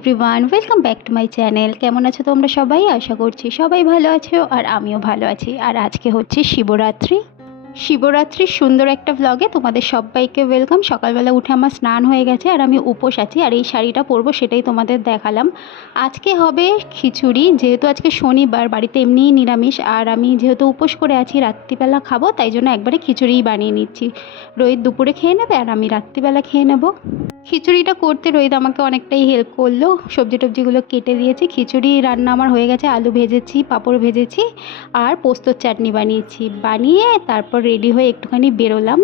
Everyone, welcome back to my channel. কেমন আছো তোমরা সবাই? আশা করছি সবাই ভালো আছো আর আমিও ভালো আছি। আর আজকে হচ্ছে শিবরাত্রির সুন্দর একটা ব্লগে তোমাদের সবাইকে ওয়েলকাম। সকালবেলা উঠে আমার স্নান হয়ে গেছে আর আমি উপোস আছি, আর এই শাড়িটা পরবো সেটাই তোমাদের দেখালাম। আজকে হবে খিচুড়ি, যেহেতু আজকে শনিবার, বাড়িতে এমনিই নিরামিষ, আর আমি যেহেতু উপোস করে আছি রাত্রিবেলা খাবো, তাই জন্য একবারে খিচুড়িই বানিয়ে নিচ্ছি। রোহিত দুপুরে খেয়ে নেবে আর আমি রাত্রিবেলা খেয়ে নেব। খিচুড়িটা করতে রোহিত আমাকে অনেকটাই হেল্প করলো, সবজি টবজিগুলো কেটে দিয়েছি। খিচুড়ি রান্না আমার হয়ে গেছে, আলু ভেজেছি, পাঁপড় ভেজেছি আর পোস্তর চাটনি বানিয়েছি। বানিয়ে তারপর রেডি হয়ে একটুখানি বেরোলাম,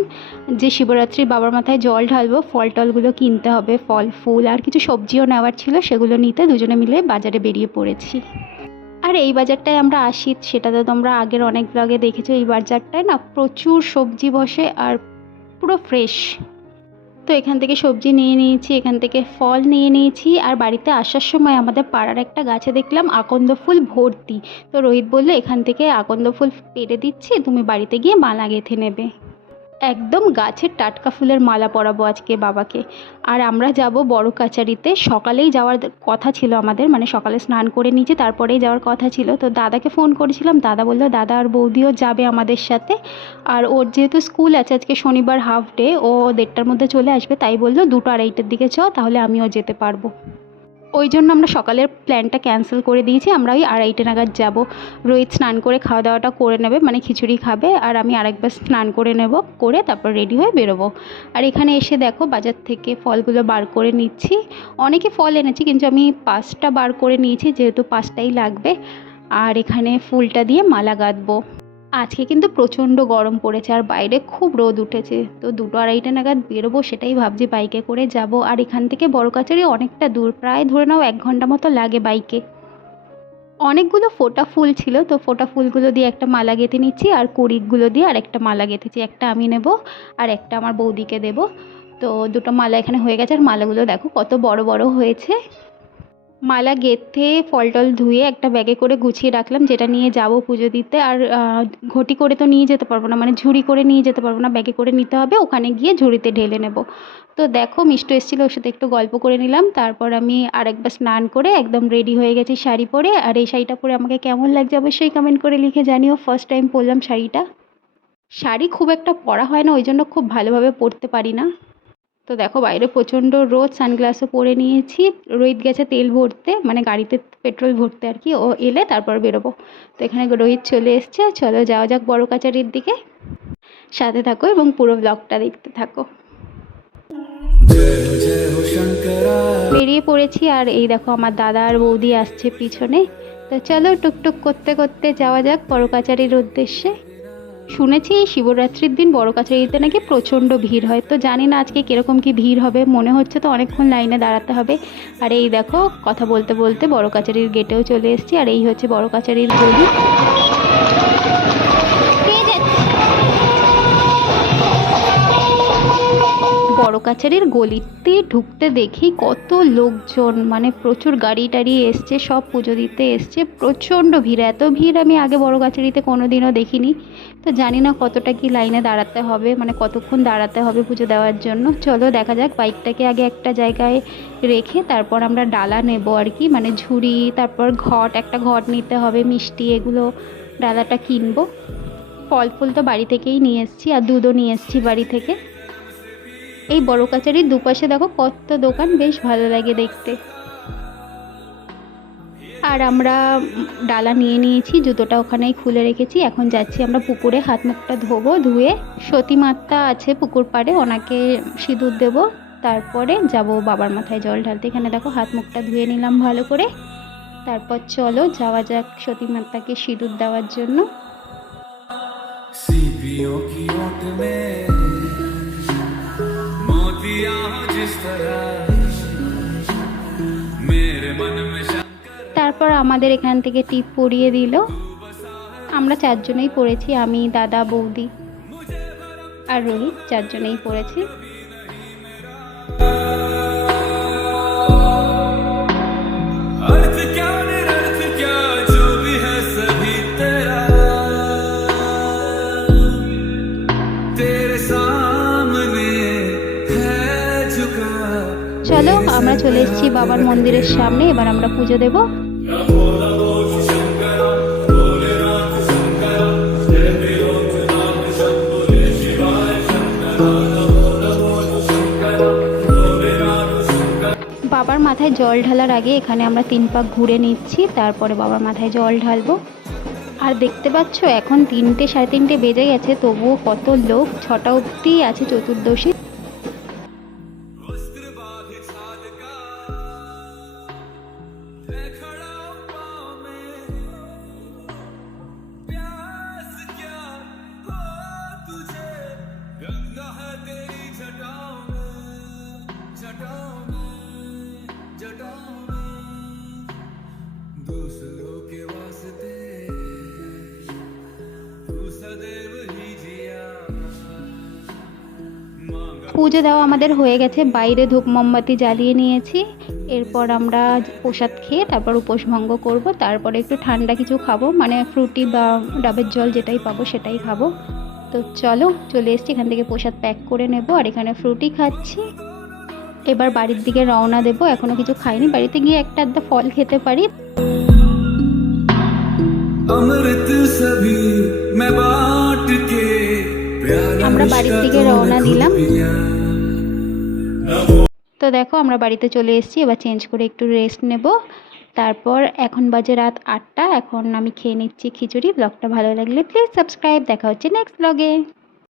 যে শিবরাত্রির বাবার মাথায় জল ঢালবো। ফল টলগুলো কিনতে হবে, ফল ফুল আর কিছু সবজিও নেওয়ার ছিল, সেগুলো নিতে দুজনে মিলে বাজারে বেরিয়ে পড়েছি। আর এই বাজারটায় আমরা আসি, সেটা তো তোমরা আগের অনেক ব্লগে দেখেছো। এই বাজারটায় না প্রচুর সবজি বসে আর পুরো ফ্রেশ। তো এখান থেকে সবজি নিয়ে নিয়েছি, এখান থেকে ফল নিয়ে নিয়েছি। আর বাড়িতে আসার সময় আমাদের পাড়ার একটা গাছে দেখলাম আকন্দ ফুল ভর্তি। তো রোহিত বললো, এখান থেকে আকন্দ ফুল পেড়ে দিচ্ছি, তুমি বাড়িতে গিয়ে মালা গেঁথে নেবে। একদম গাছের টাটকা ফুলের মালা পরাবো আজকে বাবাকে। আর আমরা যাব বড় কাচারিতে। সকালেই যাওয়ার কথা ছিল আমাদের, মানে সকালে স্নান করে নিয়েছি, তারপরেই যাওয়ার কথা ছিল। তো দাদাকে ফোন করেছিলাম, দাদা বললো দাদা আর বৌদিও যাবে আমাদের সাথে। আর ওর যেহেতু স্কুল আছে আজকে শনিবার হাফ ডে, ও 1:30টার মধ্যে চলে আসবে, তাই বললো 2টো 2:30টার দিকে চ, তাহলে আমিও যেতে পারবো। ওই জন্য আমরা সকালের প্ল্যানটা ক্যান্সেল করে দিয়েছি, আমরা ওই 2:30 নাগাদ যাব। রোহিত স্নান করে খাওয়া দাওয়াটা করে নেবে, মানে খিচুড়ি খাবে, আর আমি আরেকবার স্নান করে নেব, করে তারপর রেডি হয়ে বেরোবো। আর এখানে এসে দেখো বাজার থেকে ফলগুলো বার করে নিচ্ছি। অনেকে ফল এনেছি, কিন্তু আমি 5টা বার করে নিয়েছি, যেহেতু 5টাই লাগবে। আর এখানে ফুলটা দিয়ে মালা গাঁথবো। আজকে কিন্তু প্রচণ্ড গরম পড়েছে আর বাইরে খুব রোদ উঠেছে। তো 2টো 2:30 নাগাদ বেরোবো, সেটাই ভাবছি, বাইকে করে যাব। আর এখান থেকে বড় কাছারি অনেকটা দূর, প্রায় ধরে নাও 1 ঘন্টা মতো লাগে বাইকে। অনেকগুলো ফোটা ফুল ছিল, তো ফোটা ফুলগুলো দিয়ে একটা মালা গেঁথে নিচ্ছি, আর কুড়িগুলো দিয়ে আর একটা মালা গেঁথেছি। একটা আমি নেব আর একটা আমার বৌদিকে দেব। তো 2টো মালা এখানে হয়ে গেছে। আর মালাগুলো দেখো কত বড় বড় হয়েছে। মালা গেঁথে ফল টল ধুয়ে একটা ব্যাগে করে গুছিয়ে রাখলাম, যেটা নিয়ে যাব পুজো দিতে। আর ঘটি করে তো নিয়ে যেতে পারবো না, মানে ঝুড়ি করে নিয়ে যেতে পারবো না, ব্যাগে করে নিতে হবে, ওখানে গিয়ে ঝুড়িতে ঢেলে নেব। তো দেখো মিষ্টু এসেছিলো, ওর সাথে একটু গল্প করে নিলাম। তারপর আমি আরেকবার স্নান করে একদম রেডি হয়ে গেছি শাড়ি পরে। আর এই শাড়িটা পরে আমাকে কেমন লাগছে অবশ্যই কমেন্ট করে লিখে জানিও। ফার্স্ট টাইম পরলাম শাড়িটা। শাড়ি খুব একটা পরা হয় না, ওই জন্য খুব ভালোভাবে পরতে পারি না। তো দেখো বাইরে প্রচণ্ড রোদ, সানগ্লাসও পরে নিয়েছি। রোহিত গেছে তেল ভরতে, মানে গাড়িতে পেট্রোল ভরতে আর কি, ও এলে তারপর বেরোবো। তো এখানে রোহিত চলে এসছে, চলো যাওয়া যাক বড় কাচারির দিকে। সাথে থাকো এবং পুরো ব্লগটা দেখতে থাকো। বেরিয়ে পড়েছি, আর এই দেখো আমার দাদা আর বৌদি আসছে পিছনে। তো চলো টুকটুক করতে করতে যাওয়া যাক বড় কাচারির উদ্দেশ্যে। শুনেছি এই শিবরাত্রির দিন বড় কাছারিতে নাকি প্রচণ্ড ভিড় হয়, তো জানি না আজকে কীরকম কি ভিড় হবে। মনে হচ্ছে তো অনেকক্ষণ লাইনে দাঁড়াতে হবে। আর এই দেখো কথা বলতে বলতে বড় কাছারির গেটেও চলে এসেছি। আর এই হচ্ছে বড় কাছারির গলি। বড় কাছারির গলিতে ঢুকতে দেখি কত লোকজন, মানে প্রচুর গাড়ি টাড়ি এসছে, সব পুজো দিতে এসছে। প্রচণ্ড ভিড়, এত ভিড় আমি আগে বড় কাছারিতে কোনোদিনও দেখিনি। তো জানি না কতটা কি লাইনে দাঁড়াতে হবে, মানে কতক্ষণ দাঁড়াতে হবে পুজো দেওয়ার জন্য। চলো দেখা যাক। বাইকটাকে আগে একটা জায়গায় রেখে তারপর আমরা ডালা নেব আর কি, মানে ঝুড়ি, তারপর একটা ঘট নিতে হবে, মিষ্টি, এগুলো ডালাটা কিনবো। ফল ফুল তো বাড়ি থেকেই নিয়ে এসেছি, আর দুধও নিয়ে এসেছি বাড়ি থেকে। এই বড় কাছারির দুপাশে দেখো কত দোকান, বেশ ভালো লাগে দেখতে। আর আমরা ডালা নিয়ে নিয়েছি, জুতোটা ওখানেই খুলে রেখেছি। এখন যাচ্ছি আমরা পুকুরে, হাত মুখটা ধোবো। ধুয়ে সতী মাতা আছে পুকুর পাড়ে, ওনাকে সিঁদুর দেবো, তারপরে যাব বাবার মাথায় জল ঢালতে। এখানে দেখো হাত মুখটা ধুয়ে নিলাম ভালো করে। তারপর চলো যাওয়া যাক সতী মাতাকে সিঁদুর দেওয়ার জন্য। তারপর আমাদের এখান থেকে টিপ পরিয়ে দিল। আমরা 4 জনেই পড়েছি, আমি, দাদা, বৌদি আর রোহিত, 4 জনেই পড়েছি। চলো আমরা চলে এসেছি বাবার মন্দিরের সামনে, এবার আমরা পুজো দেব। বাবার মাথায় জল ঢালার আগে এখানে আমরা 3 পাক ঘুরে নিচ্ছি, তারপরে বাবার মাথায় জল ঢালবো। আর দেখতে পাচ্ছ এখন 3টে সাড়ে 3টে বেজে গেছে, তবুও কত লোক, 6টা অবধি আছে চতুর্দশী। পুজো দেওয়া আমাদের হয়ে গেছে, বাইরে ধূপ মোমবাতি জ্বালিয়ে নিয়েছি। এরপর আমরা প্রসাদ খেয়ে তারপর উপোস ভঙ্গ করব। তারপরে একটু ঠান্ডা কিছু খাবো, মানে ফ্রুটি বা ডাবের জল যেটাই পাবো সেটাই খাবো। তো চলো, চলে এসেছি, এখান থেকে প্রসাদ প্যাক করে নেব। আর এখানে ফ্রুটি খাচ্ছি। এবার বাড়ির দিকে রওনা দেবো, এখনও কিছু খাইনি, বাড়িতে গিয়ে একটা আধটা ফল খেতে পারি। আমরা বাড়ির দিকে রওনা দিলাম। তো দেখো আমরা বাড়িতে চলে এসেছি, এবার চেঞ্জ করে একটু রেস্ট নেব। তারপর এখন বাজে রাত 8টা, এখন আমি খেয়ে নিচ্ছি খিচুড়ি। ব্লগটা ভালো লাগলে প্লিজ সাবস্ক্রাইব, দেখা হচ্ছে নেক্সট ব্লগে।